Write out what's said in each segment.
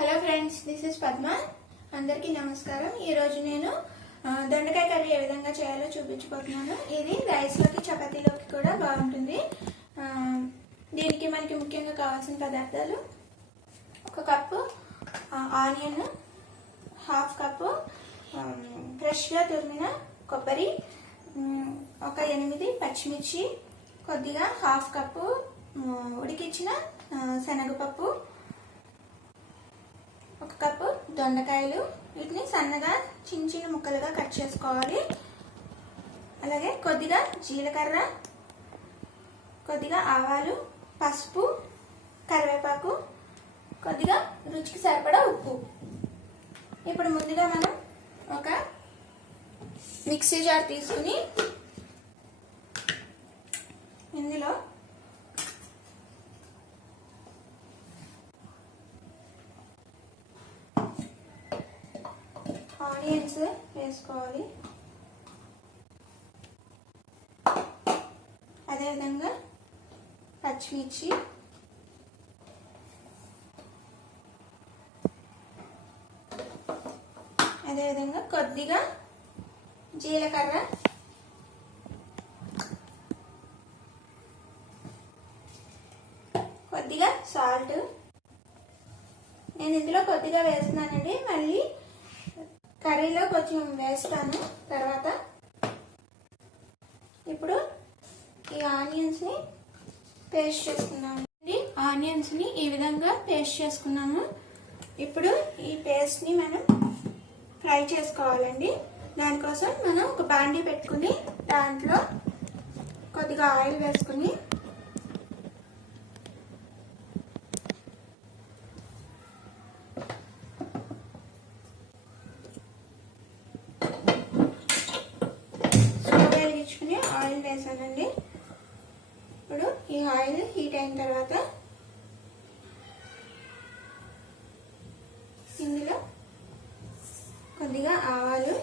Hello friends, this is Padma. అందరికీ నమస్కారం. ఈరోజు నేను దొండకాయ కర్రీ ఏ విధంగా చేయాలో చూపించబోతున్నాను. ఇది రైస్లోకి చపాతీలోకి కూడా బాగుంటుంది. దీనికి మనకి ముఖ్యంగా కావాల్సిన పదార్థాలు: 1 కప్పు ఆనియన్, 1/2 కప్పు ఫ్రెష్గా తురిమిన కొబ్బరి, ఒక 8 పచ్చిమిర్చి, కొద్దిగా 1/2 కప్పు ఉడికించిన శనగపప్పు, 1 కప్పు దొండకాయలు. వీటిని సన్నగా చిన్న చిన్న ముక్కలుగా కట్ చేసుకోవాలి. అలాగే కొద్దిగా జీలకర్ర, కొద్దిగా ఆవాలు, పసుపు, కరివేపాకు, కొద్దిగా రుచికి సరిపడా ఉప్పు. ఇప్పుడు ముందుగా మనం ఒక మిక్సీ జార్ తీసుకుని ఇందులో ఆనియన్స్ వేసుకోవాలి. అదేవిధంగా పచ్చిమిర్చి, అదేవిధంగా కొద్దిగా జీలకర్ర, కొద్దిగా సాల్ట్. నేను ఇందులో కొద్దిగా వేస్తున్నానండి, మళ్ళీ కర్రీలో కొంచెం వేస్తాను తర్వాత. ఇప్పుడు ఈ ఆనియన్స్ని పేస్ట్ చేసుకున్నాము. ఆనియన్స్ని ఈ విధంగా పేస్ట్ చేసుకున్నాము. ఇప్పుడు ఈ పేస్ట్ని మనం ఫ్రై చేసుకోవాలండి. దానికోసం మనం ఒక బాండీ పెట్టుకుని దాంట్లో కొద్దిగా ఆయిల్ వేసుకుని ఆయిల్ వేసానండి. ఇప్పుడు ఈ ఆయిల్ హీట్ అయిన తర్వాత ఇందులో కొద్దిగా ఆవాలు,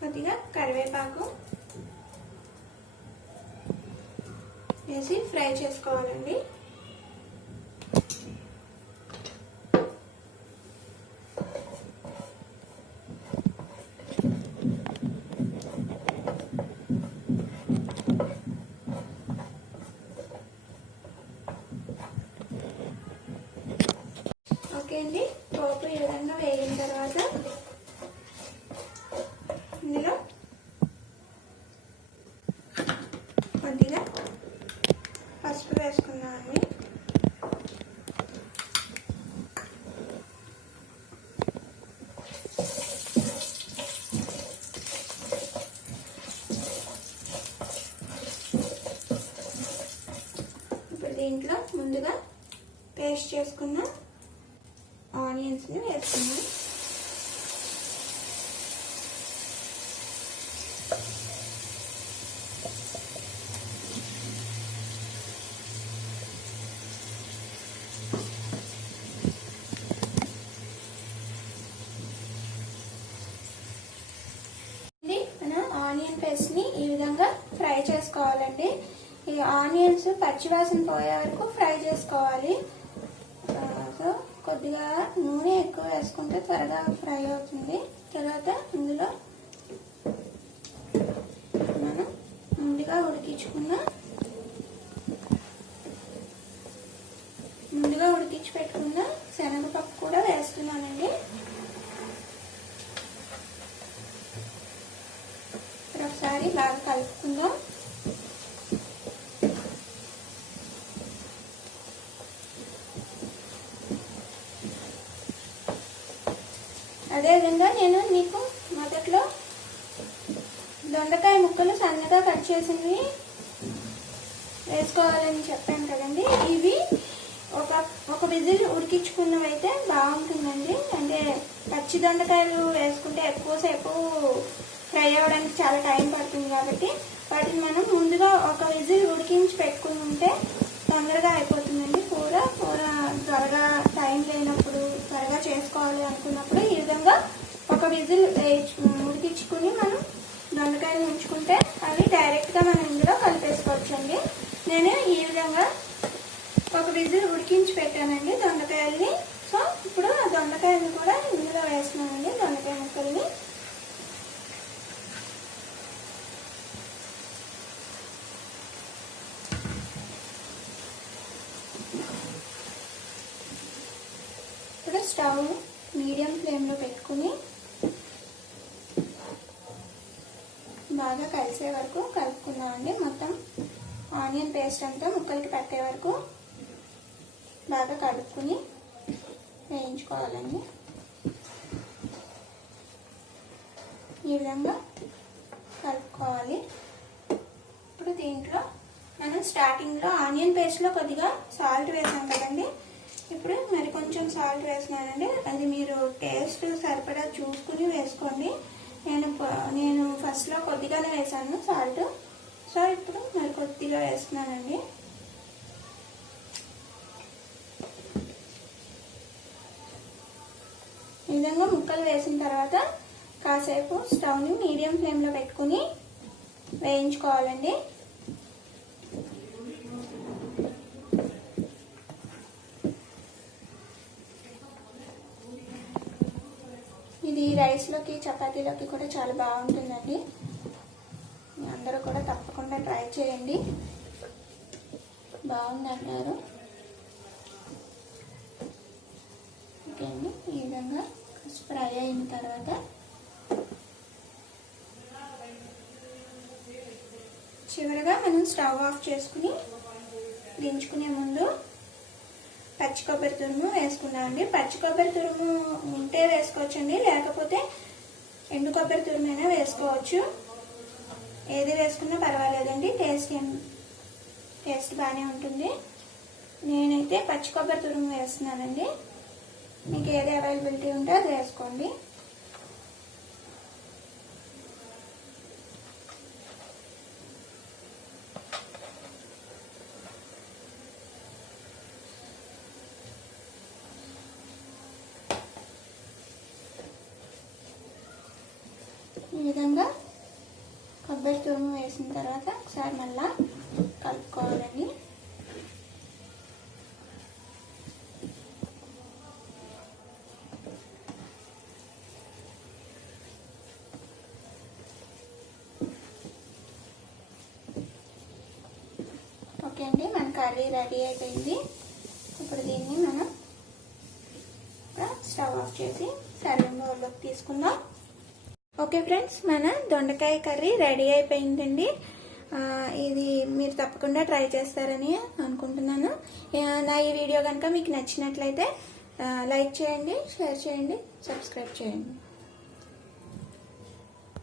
కొద్దిగా కరివేపాకు వేసి ఫ్రై చేసుకోవాలండి. ఓకే అండి, పోపు ఈ విధంగా వేగిన తర్వాత ఇందులో కొద్దిగా పసుపు వేసుకున్నామండి. ఇప్పుడు దీంట్లో ముందుగా పేస్ట్ చేసుకున్న ఆనియన్స్ని వేసుకున్నాం. మనం ఆనియన్ పేస్ట్ని ఈ విధంగా ఫ్రై చేసుకోవాలండి. ఈ ఆనియన్స్ పచ్చివాసన పోయే వరకు ఫ్రై చేసుకోవాలి. కొద్దిగా నూనె ఎక్కువ వేసుకుంటే త్వరగా ఫ్రై అవుతుంది. తర్వాత ఇందులో మనం ముందుగా ఉడికించి పెట్టుకున్న శనగపప్పు కూడా వేస్తున్నానండి. ఒకసారి బాగా కలుపుకుందాం. అదేవిధంగా నేను మీకు మొదట్లో దొండకాయ ముక్కలు సన్నగా కట్ చేసినవి వేసుకోవాలని చెప్పాను కదండి. ఇవి ఒక విజిల్ ఉడికించుకున్నవి అయితే బాగుంటుందండి. అంటే పచ్చి దొండకాయలు వేసుకుంటే ఎక్కువసేపు ఫ్రై అవ్వడానికి చాలా టైం పడుతుంది కాబట్టి వాటిని మనం ముందుగా ఒక విజిల్ ఉడికించి పెట్టుకుని ఉంటే తొందరగా అయిపోతుందండి. కూర త్వరగా టైం లేనప్పుడు త్వరగా చేసుకోవాలి అనుకున్నప్పుడు ఈ విధంగా ఒక విజిల్ ఉడికించుకుని మనం దొండకాయలు ఉంచుకుంటే అవి డైరెక్ట్గా మనం ఇందులో కలిపేసుకోవచ్చండి. నేను ఈ విధంగా ఒక విజిల్ ఉడికించి పెట్టానండి దొండకాయల్ని. సో ఇప్పుడు ఆ దొండకాయలను కూడా ఇందులో వేస్తున్నానండి, దొండకాయ ముక్కల్ని. ఇప్పుడు స్టవ్ మీడియం ఫ్లేమ్లో పెట్టుకుని బాగా కలిసే వరకు కలుపుకున్నామండి. మొత్తం ఆనియన్ పేస్ట్ అంతా ముక్కలకి పట్టే వరకు బాగా కలుపుకుని వేయించుకోవాలండి. ఈ విధంగా కలుపుకోవాలి. ఇప్పుడు దీంట్లో మనం స్టార్టింగ్లో ఆనియన్ పేస్ట్లో కొద్దిగా సాల్ట్ వేసాం కదండి, ఇప్పుడు మరి కొంచెం సాల్ట్ వేస్తున్నానండి. అది మీరు టేస్ట్ సరిపడా చూసుకుని వేసుకోండి. నేను ఫస్ట్లో కొద్దిగానే వేసాను సాల్ట్, సో ఇప్పుడు మరి కొద్దిగా వేస్తున్నానండి. ఈ విధంగా ముక్కలు వేసిన తర్వాత కాసేపు స్టవ్ని మీడియం ఫ్లేమ్లో పెట్టుకుని వేయించుకోవాలండి. ఇది రైస్లోకి చపాతీలోకి కూడా చాలా బాగుంటుందండి. అందరూ కూడా తప్పకుండా ట్రై చేయండి, బాగుందంటారు. ఓకే అండి, ఈ విధంగా ఫ్రై అయిన తర్వాత చివరగా మనం స్టవ్ ఆఫ్ చేసుకుని దించుకునే ముందు పచ్చి కొబ్బరి తురుము వేసుకున్నామండి. పచ్చి కొబ్బరి తురుము ఉంటే వేసుకోవచ్చండి, లేకపోతే ఎండు కొబ్బరి తురుమైనా వేసుకోవచ్చు. ఏది వేసుకున్నా పర్వాలేదండి, టేస్ట్ బాగానే ఉంటుంది. నేనైతే పచ్చి కొబ్బరి తురుము వేస్తున్నానండి. మీకు ఏది అవైలబిలిటీ ఉంటే అది వేసుకోండి. ఈ విధంగా కొబ్బరి తురుము వేసిన తర్వాత ఒకసారి మళ్ళా కలుపుకోవాలండి. ఓకే అండి, మన కర్రీ రెడీ అయిపోయింది. ఇప్పుడు దీన్ని మనం స్టవ్ ఆఫ్ చేసి సర్వింగ్ బౌల్లోకి తీసుకుందాం. ఓకే ఫ్రెండ్స్, మన దొండకాయ కర్రీ రెడీ అయిపోయిందండి. ఇది మీరు తప్పకుండా ట్రై చేస్తారని అనుకుంటున్నాను. నా ఈ వీడియో కనుక మీకు నచ్చినట్లయితే లైక్ చేయండి, షేర్ చేయండి, సబ్స్క్రైబ్ చేయండి.